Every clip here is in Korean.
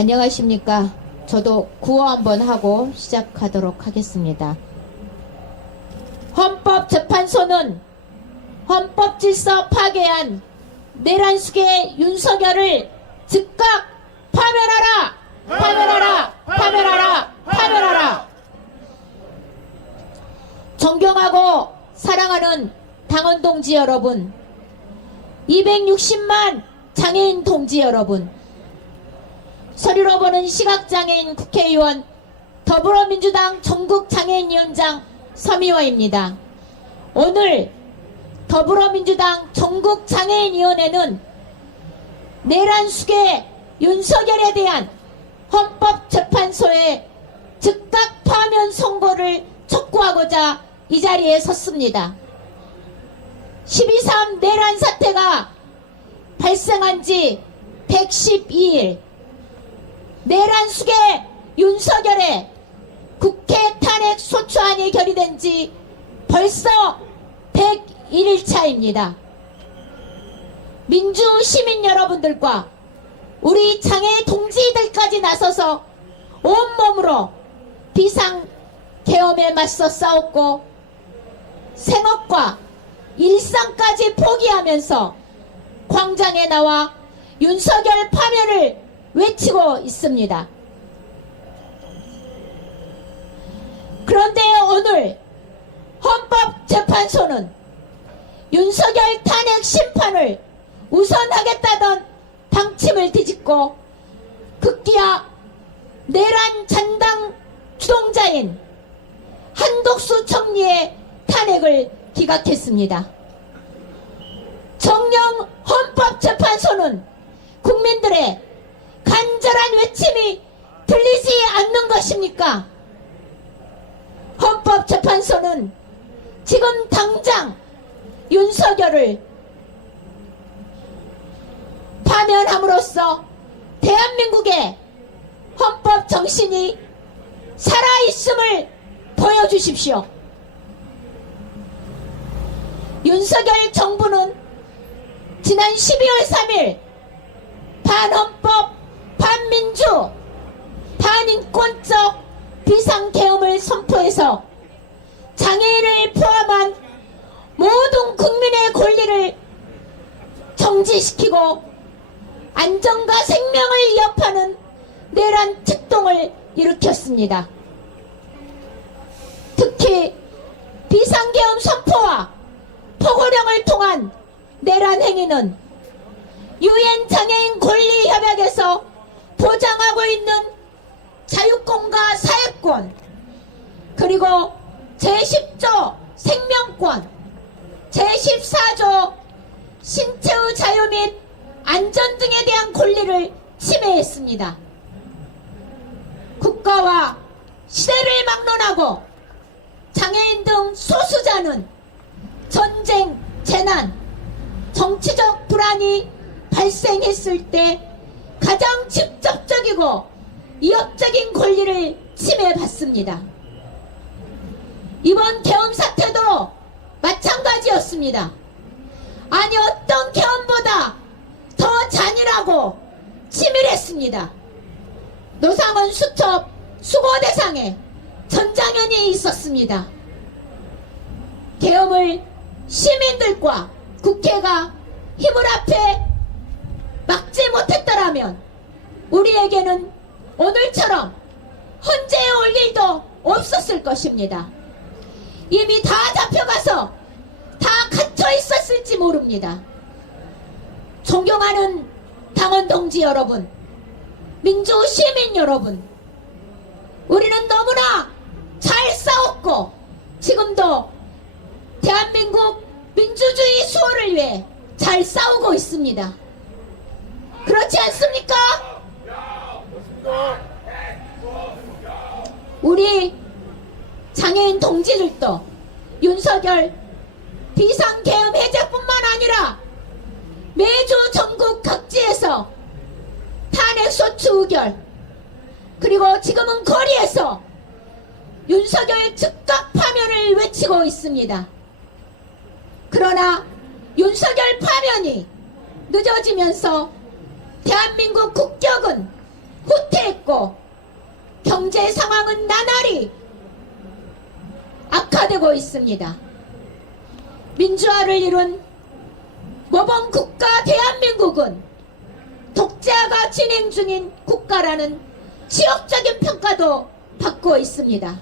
안녕하십니까. 저도 구호 한번 하고 시작하도록 하겠습니다. 헌법재판소는 헌법질서 파괴한 내란숙의 윤석열을 즉각 파면하라! 파면하라! 파면하라! 파면하라! 존경하고 사랑하는 당원 동지 여러분, 260만 장애인 동지 여러분, 서류로 보는 시각장애인 국회의원 더불어민주당 전국장애인위원장 서미화입니다. 오늘 더불어민주당 전국장애인위원회는 내란숙의 윤석열에 대한 헌법재판소의 즉각 파면 선고를 촉구하고자 이 자리에 섰습니다. 12.3 내란 사태가 발생한 지 112일, 내란숙의 윤석열의 국회 탄핵 소추안이 결의된 지 벌써 101일차입니다. 민주 시민 여러분들과 우리 장애 동지들까지 나서서 온몸으로 비상계엄에 맞서 싸웠고 생업과 일상까지 포기하면서 광장에 나와 윤석열 파면을 외치고 있습니다. 그런데 오늘 헌법재판소는 윤석열 탄핵 심판을 우선하겠다던 방침을 뒤집고 급기야 내란 잔당 주동자인 한독수 총리의 탄핵을 기각했습니다. 정녕 헌법재판소는 국민들의 간절한 외침이 들리지 않는 것입니까? 헌법재판소는 지금 당장 윤석열을 파면함으로써 대한민국의 헌법 정신이 살아있음을 보여주십시오. 윤석열 정부는 지난 12월 3일 반헌법, 반민주, 반인권적 비상계엄을 선포해서 장애인을 포함한 모든 국민의 권리를 정지시키고 안전과 생명을 위협하는 내란 특동을 일으켰습니다. 특히 비상계엄 선포와 포고령을 통한 내란 행위는 유엔 장애인 권리협약에서 보장하고 있는 자유권과 사회권, 그리고 제10조 생명권, 제14조 신체의 자유 및 안전 등에 대한 권리를 침해했습니다. 국가와 시대를 막론하고 장애인 등 소수자는 전쟁, 재난, 정치적 불안이 발생했을 때 가장 직접적이고 위협적인 권리를 침해받습니다. 이번 계엄 사태도 마찬가지였습니다. 아니 어떤 계엄보다 더 잔인하고 치밀했습니다. 노상원 수첩 수고대상에 전장현이 있었습니다. 계엄을 시민들과 국회가 힘을 합해 막지 못했더라면 우리에게는 오늘처럼 헌재에 올 일도 없었을 것입니다. 이미 다 잡혀가서 다 갇혀 있었을지 모릅니다. 존경하는 당원 동지 여러분, 민주 시민 여러분, 우리는 너무나 잘 싸웠고 지금도 대한민국 민주주의 수호를 위해 잘 싸우고 있습니다. 그렇지 않습니까? 우리 장애인 동지들도 윤석열 비상계엄 해제뿐만 아니라 매주 전국 각지에서 탄핵소추 의결, 그리고 지금은 거리에서 윤석열 즉각 파면을 외치고 있습니다. 그러나 윤석열 파면이 늦어지면서 대한민국 국격은 후퇴 현재 상황은 나날이 악화되고 있습니다. 민주화를 이룬 모범 국가 대한민국은 독재화가 진행 중인 국가라는 지역적인 평가도 받고 있습니다.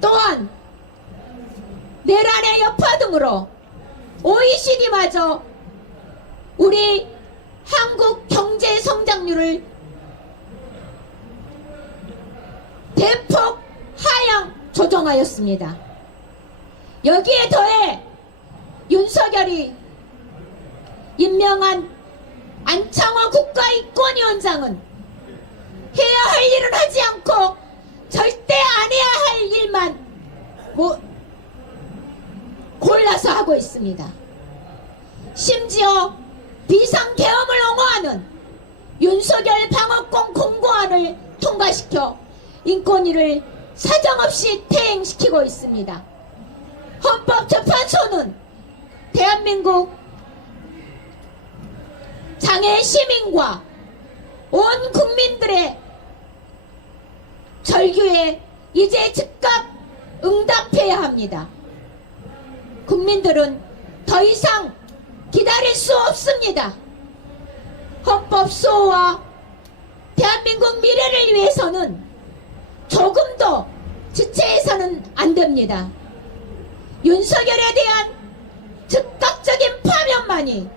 또한 내란의 여파 등으로 OECD마저 우리 한국 경제 성장률을 대폭 하향 조정하였습니다. 여기에 더해 윤석열이 임명한 안창호 국가인권위원장은 해야 할 일은 하지 않고 절대 안 해야 할 일만 골라서 하고 있습니다. 심지어 비상계엄을 옹호하는 윤석열 방어권 공고안을 통과시켜 인권위를 사정없이 퇴행시키고 있습니다. 헌법재판소는 대한민국 장애 시민과 온 국민들의 절규에 이제 즉각 응답해야 합니다. 국민들은 더 이상 기다릴 수 없습니다. 헌법 수호와 대한민국 미래를 위해서는 조금도 지체해서는 안 됩니다. 윤석열에 대한 즉각적인 파면만이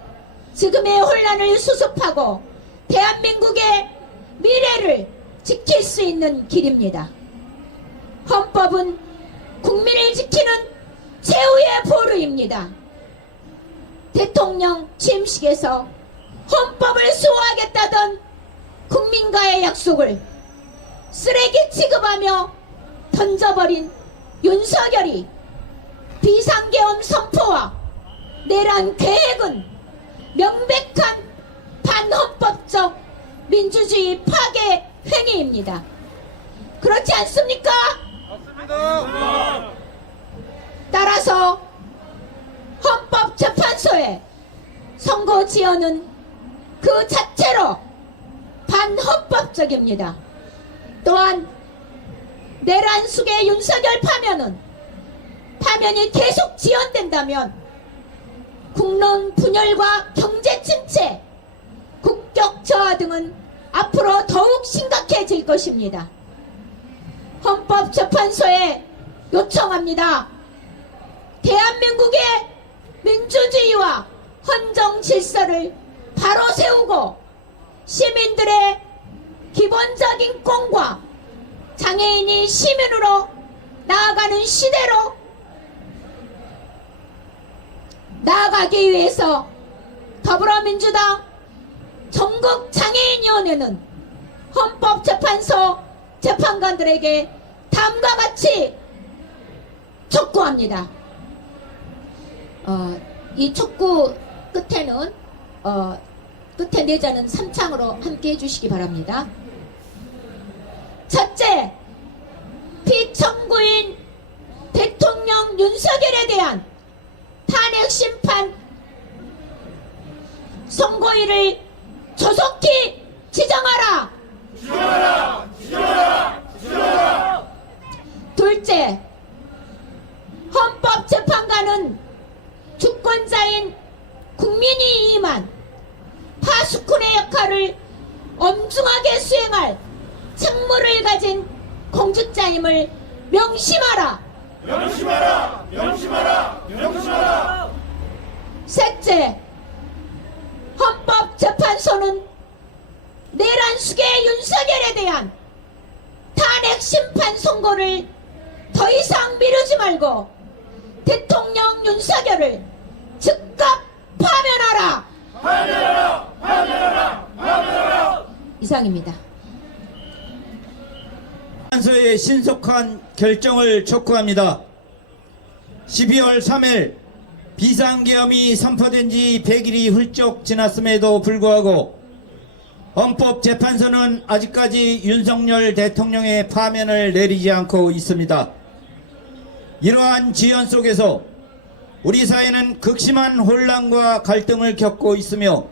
지금의 혼란을 수습하고 대한민국의 미래를 지킬 수 있는 길입니다. 헌법은 국민을 지키는 최후의 보루입니다. 대통령 취임식에서 헌법을 수호하겠다던 국민과의 약속을 쓰레기 취급하며 던져버린 윤석열이 비상계엄 선포와 내란 계획은 명백한 반헌법적 민주주의 파괴 행위입니다. 그렇지 않습니까? 맞습니다. 따라서 헌법재판소의 선고 지연은 그 자체로 반헌법적입니다. 또한 내란 속의 윤석열 파면이 계속 지연된다면 국론 분열과 경제 침체, 국격 저하 등은 앞으로 더욱 심각해질 것입니다. 헌법재판소에 요청합니다. 대한민국의 민주주의와 헌정 질서를 바로 세우고 시민들의 기본적 인권과 장애인이 시민으로 나아가는 시대로 나아가기 위해서 더불어민주당 전국장애인위원회는 헌법재판소 재판관들에게 다음과 같이 촉구합니다. 이 촉구 끝에는 끝에 내자는 3창으로 함께 해주시기 바랍니다. 첫째, 피청구인 대통령 윤석열에 대한 탄핵 심판 선고일을 조속히 지정하라. 둘째, 헌법재판관은 주권자인 국민이 임한 파수꾼의 역할을 엄중하게 수행할 책무를 가진 공직자임을 명심하라. 셋째, 헌법재판소는 내란 수계 윤석열에 대한 탄핵 심판 선고를 더 이상 미루지 말고 대통령 윤석열을 즉각 파면하라. 이상입니다. 재판소의 신속한 결정을 촉구합니다. 12월 3일 비상계엄이 선포된 지 100일이 훌쩍 지났음에도 불구하고 헌법재판소는 아직까지 윤석열 대통령의 파면을 내리지 않고 있습니다. 이러한 지연 속에서 우리 사회는 극심한 혼란과 갈등을 겪고 있으며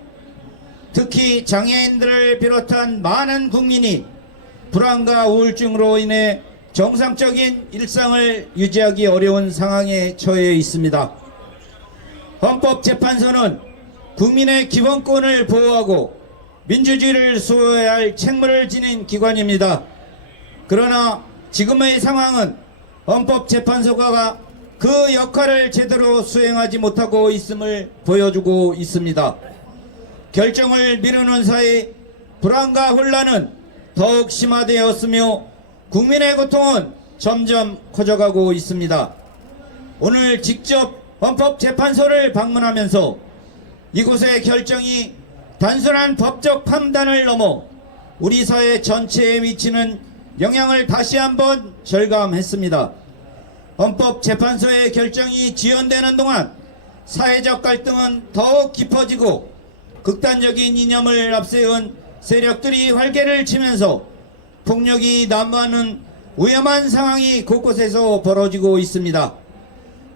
특히 장애인들을 비롯한 많은 국민이 불안과 우울증으로 인해 정상적인 일상을 유지하기 어려운 상황에 처해 있습니다. 헌법재판소는 국민의 기본권을 보호하고 민주주의를 수호해야 할 책무를 지닌 기관입니다. 그러나 지금의 상황은 헌법재판소가 그 역할을 제대로 수행하지 못하고 있음을 보여주고 있습니다. 결정을 미루는 사이 불안과 혼란은 더욱 심화되었으며 국민의 고통은 점점 커져가고 있습니다. 오늘 직접 헌법재판소를 방문하면서 이곳의 결정이 단순한 법적 판단을 넘어 우리 사회 전체에 미치는 영향을 다시 한번 절감했습니다. 헌법재판소의 결정이 지연되는 동안 사회적 갈등은 더욱 깊어지고 극단적인 이념을 앞세운 세력들이 활개를 치면서 폭력이 난무하는 위험한 상황이 곳곳에서 벌어지고 있습니다.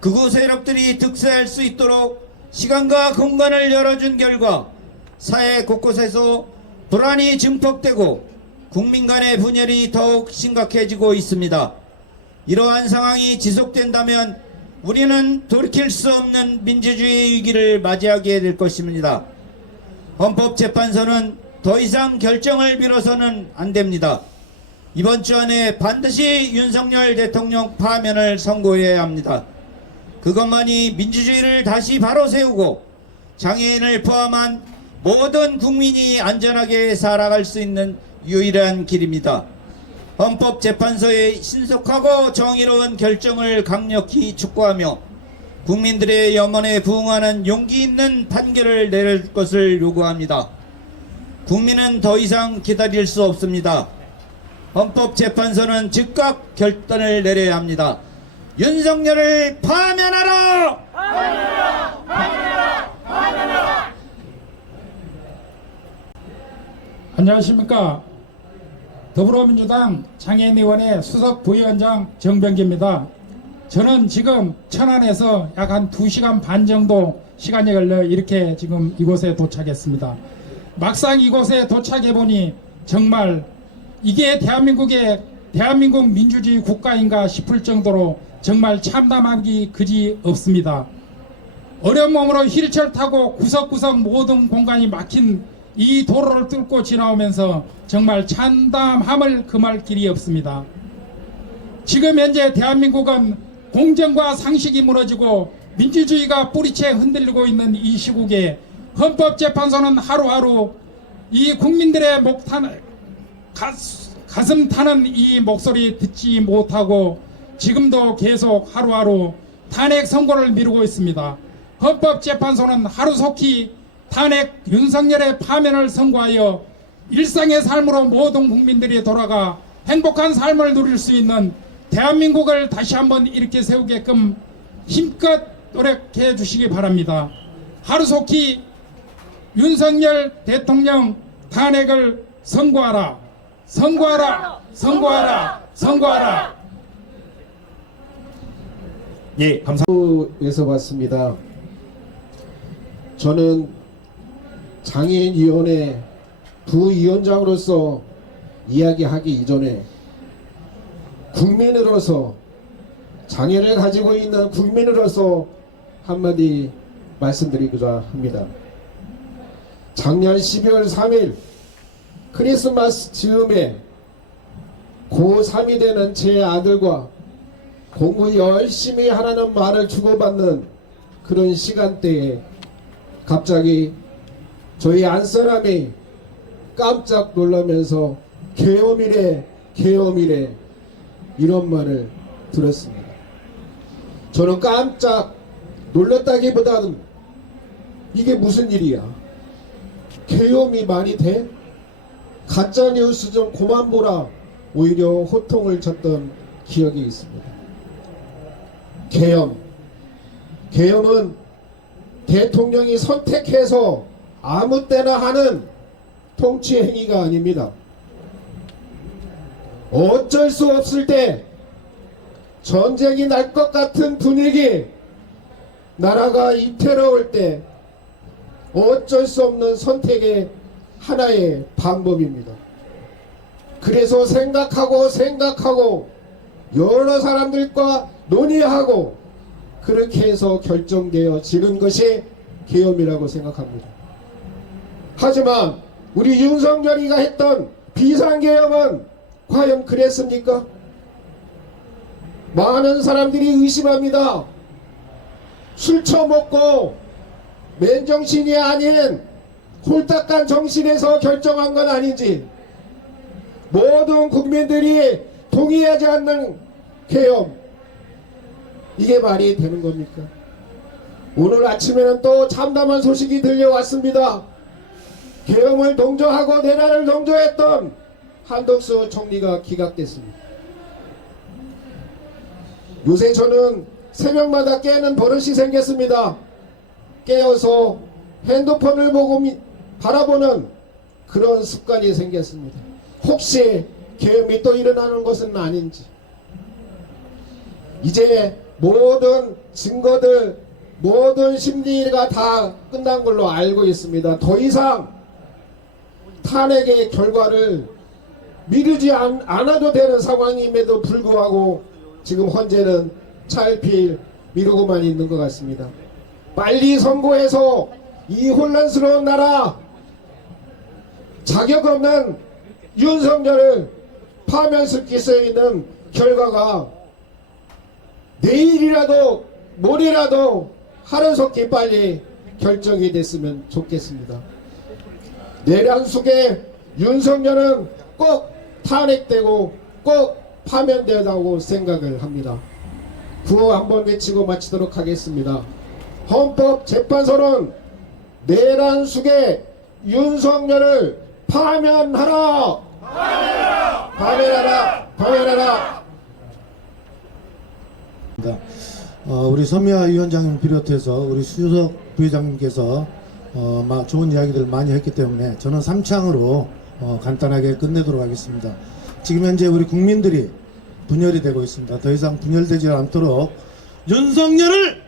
극우 세력들이 득세할 수 있도록 시간과 공간을 열어준 결과 사회 곳곳에서 불안이 증폭되고 국민 간의 분열이 더욱 심각해지고 있습니다. 이러한 상황이 지속된다면 우리는 돌이킬 수 없는 민주주의 위기를 맞이하게 될 것입니다. 헌법재판소는 더 이상 결정을 미뤄서는 안 됩니다. 이번 주 안에 반드시 윤석열 대통령 파면을 선고해야 합니다. 그것만이 민주주의를 다시 바로 세우고 장애인을 포함한 모든 국민이 안전하게 살아갈 수 있는 유일한 길입니다. 헌법재판소의 신속하고 정의로운 결정을 강력히 촉구하며 국민들의 염원에 부응하는 용기 있는 판결을 내릴 것을 요구합니다. 국민은 더 이상 기다릴 수 없습니다. 헌법재판소는 즉각 결단을 내려야 합니다. 윤석열을 파면하라! 파면하라! 파면하라! 파면하라! 안녕하십니까. 더불어민주당 장애인위원회 수석 부위원장 정병기입니다. 저는 지금 천안에서 약 한 2시간 반 정도 시간이 걸려 이렇게 지금 이곳에 도착했습니다. 막상 이곳에 도착해보니 정말 이게 대한민국 민주주의 국가인가 싶을 정도로 정말 참담하기 그지 없습니다. 어려운 몸으로 휠체어 타고 구석구석 모든 공간이 막힌 이 도로를 뚫고 지나오면서 정말 참담함을 금할 길이 없습니다. 지금 현재 대한민국은 공정과 상식이 무너지고 민주주의가 뿌리채 흔들리고 있는 이 시국에 헌법재판소는 하루하루 이 국민들의 가슴 타는 이 목소리 듣지 못하고 지금도 계속 하루하루 탄핵 선고를 미루고 있습니다. 헌법재판소는 하루속히 탄핵 윤석열의 파면을 선고하여 일상의 삶으로 모든 국민들이 돌아가 행복한 삶을 누릴 수 있는 대한민국을 다시 한번 일으켜 세우게끔 힘껏 노력해 주시기 바랍니다. 하루속히 윤석열 대통령 탄핵을 선고하라. 선고하라. 선고하라. 선고하라. 예, 감사합니다. 에서 봤습니다. 저는 장애인위원회 부위원장으로서 이야기하기 이전에 국민으로서 장애를 가지고 있는 국민으로서 한마디 말씀드리고자 합니다. 작년 12월 3일 크리스마스 즈음에 고3이 되는 제 아들과 공부 열심히 하라는 말을 주고받는 그런 시간대에 갑자기 저희 안사람이 깜짝 놀라면서 계엄이래 계엄이래 이런 말을 들었습니다. 저는 깜짝 놀랐다기보다는 이게 무슨 일이야? 계엄이 말이 돼? 가짜뉴스 좀 그만 보라 오히려 호통을 쳤던 기억이 있습니다. 계엄은 대통령이 선택해서 아무 때나 하는 통치 행위가 아닙니다. 어쩔 수 없을 때 전쟁이 날 것 같은 분위기, 나라가 위태로울 때 어쩔 수 없는 선택의 하나의 방법입니다. 그래서 생각하고 여러 사람들과 논의하고 그렇게 해서 결정되어지는 것이 계엄이라고 생각합니다. 하지만 우리 윤석열이가 했던 비상계엄은 과연 그랬습니까? 많은 사람들이 의심합니다. 술 처먹고 맨정신이 아닌 홀딱한 정신에서 결정한 건 아닌지, 모든 국민들이 동의하지 않는 계엄, 이게 말이 되는 겁니까? 오늘 아침에는 또 참담한 소식이 들려왔습니다. 계엄을 동조하고 내란을 동조했던 한덕수 총리가 기각됐습니다. 요새 저는 새벽마다 깨는 버릇이 생겼습니다. 깨어서 핸드폰을 보고 바라보는 그런 습관이 생겼습니다. 혹시 계엄이 또 일어나는 것은 아닌지. 이제 모든 증거들, 모든 심리가 다 끝난 걸로 알고 있습니다. 더 이상 탄핵의 결과를 미루지 않아도 되는 상황임에도 불구하고 지금 현재는 차일피일 미루고만 있는 것 같습니다. 빨리 선고해서 이 혼란스러운 나라, 자격 없는 윤석열을 파면시킬 수 있는 결과가 내일이라도 모레라도 하루속히 빨리 결정이 됐으면 좋겠습니다. 내란 속에 윤석열은 꼭 탄핵되고 꼭 파면되다고 생각을 합니다. 구호 한번 외치고 마치도록 하겠습니다. 헌법재판소는 내란 속에 윤석열을 파면하라! 파면하라! 우리 서미아 위원장님 비롯해서 우리 수석 부회장님께서 좋은 이야기들 많이 했기 때문에 저는 3창으로 간단하게 끝내도록 하겠습니다. 지금 현재 우리 국민들이 분열이 되고 있습니다. 더 이상 분열되지 않도록 윤석열을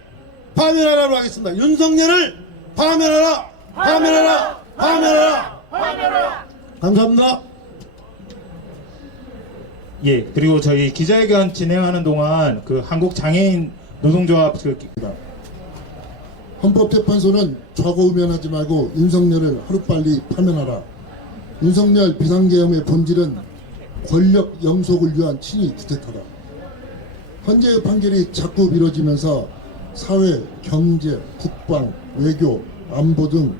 파면하라고 하겠습니다. 윤석열을 파면하라! 감사합니다. 예, 그리고 저희 기자회견 진행하는 동안 그 한국장애인 노동조합 헌법재판소는 좌고우면하지 말고 윤석열을 하루빨리 파면하라. 윤석열 비상계엄의 본질은 권력 영속을 위한 친위 구태타다. 현재의 판결이 자꾸 미뤄지면서 사회, 경제, 국방, 외교, 안보 등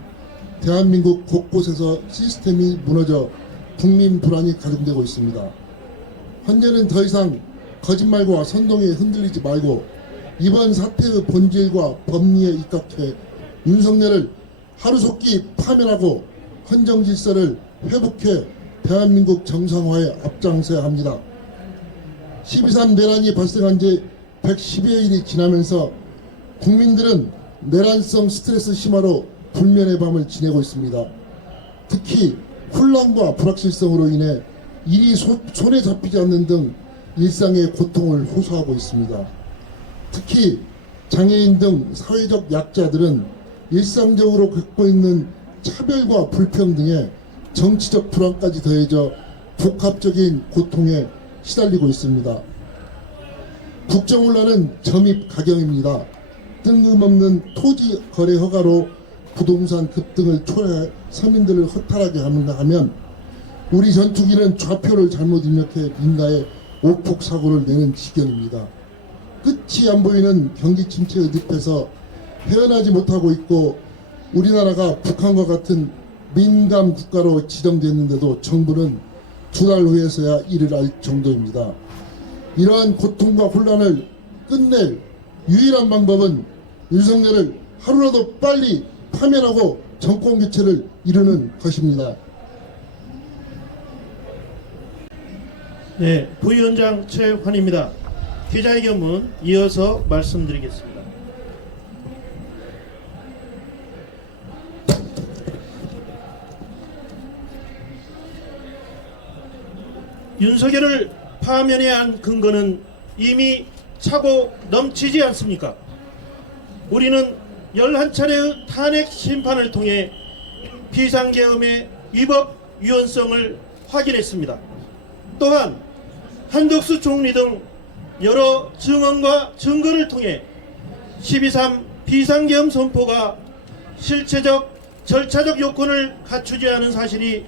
대한민국 곳곳에서 시스템이 무너져 국민 불안이 가중되고 있습니다. 현재는 더 이상 거짓말과 선동에 흔들리지 말고 이번 사태의 본질과 법리에 입각해 윤석열을 하루속히 파면하고 헌정질서를 회복해 대한민국 정상화에 앞장서야 합니다. 12.3 내란이 발생한 지 110여일이 지나면서 국민들은 내란성 스트레스 심화로 불면의 밤을 지내고 있습니다. 특히 혼란과 불확실성으로 인해 일이 손에 잡히지 않는 등 일상의 고통을 호소하고 있습니다. 특히 장애인 등 사회적 약자들은 일상적으로 겪고 있는 차별과 불평등에 정치적 불안까지 더해져 복합적인 고통에 시달리고 있습니다. 국정혼란은 점입 가경입니다. 뜬금없는 토지 거래 허가로 부동산 급등을 초래해 서민들을 허탈하게 하면 우리 전투기는 좌표를 잘못 입력해 민가에 오폭 사고를 내는 지경입니다. 끝이 안 보이는 경기 침체의 늪에서 헤어나지 못하고 있고 우리나라가 북한과 같은 민감 국가로 지정됐는데도 정부는 2달 후에서야 이를 알 정도입니다. 이러한 고통과 혼란을 끝낼 유일한 방법은 윤석열을 하루라도 빨리 파면하고 정권 교체를 이루는 것입니다. 네, 부위원장 최환입니다. 기자회견문 이어서 말씀드리겠습니다. 윤석열을 파면해야 한 근거는 이미 차고 넘치지 않습니까? 우리는 11차례의 탄핵 심판을 통해 비상계엄의 위법 위헌성을 확인했습니다. 또한 한덕수 총리 등 여러 증언과 증거를 통해 12.3 비상계엄 선포가 실체적 절차적 요건을 갖추지 않은 사실이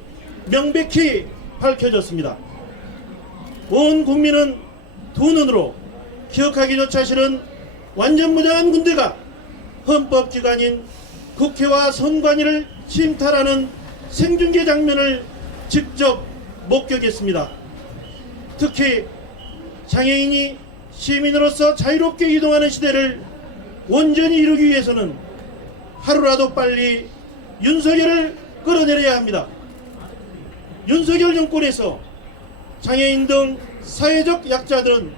명백히 밝혀졌습니다. 온 국민은 두 눈으로 기억하기조차 싫은 완전무장한 군대가 헌법기관인 국회와 선관위를 침탈하는 생중계 장면을 직접 목격했습니다. 특히 장애인이 시민으로서 자유롭게 이동하는 시대를 온전히 이루기 위해서는 하루라도 빨리 윤석열을 끌어내려야 합니다. 윤석열 정권에서 장애인 등 사회적 약자들은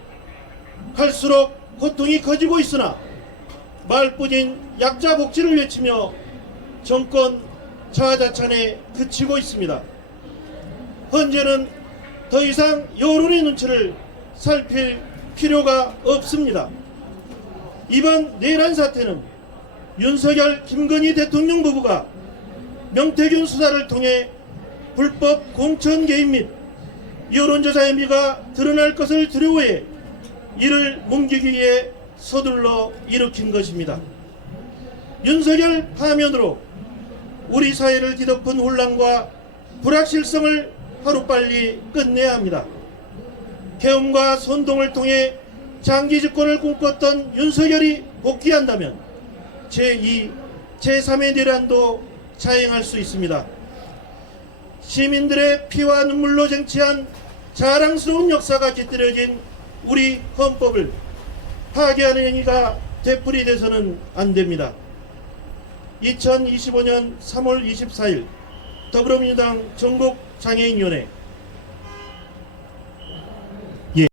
갈수록 고통이 커지고 있으나 말뿐인 약자 복지를 외치며 정권 자화자찬에 그치고 있습니다. 현재는 더 이상 여론의 눈치를 살필 필요가 없습니다. 이번 내란 사태는 윤석열, 김건희 대통령 부부가 명태균 수사를 통해 불법 공천 개입 및 여론조사 혐의가 드러날 것을 두려워해 이를 뭉개기 위해 서둘러 일으킨 것입니다. 윤석열 파면으로 우리 사회를 뒤덮은 혼란과 불확실성을 하루빨리 끝내야 합니다. 계엄과 선동을 통해 장기 집권을 꿈꿨던 윤석열이 복귀한다면 제2, 제3의 내란도 자행할 수 있습니다. 시민들의 피와 눈물로 쟁취한 자랑스러운 역사가 깃들여진 우리 헌법을 파괴하는 행위가 되풀이돼서는 안 됩니다. 2025년 3월 24일 더불어민주당 전국장애인위원회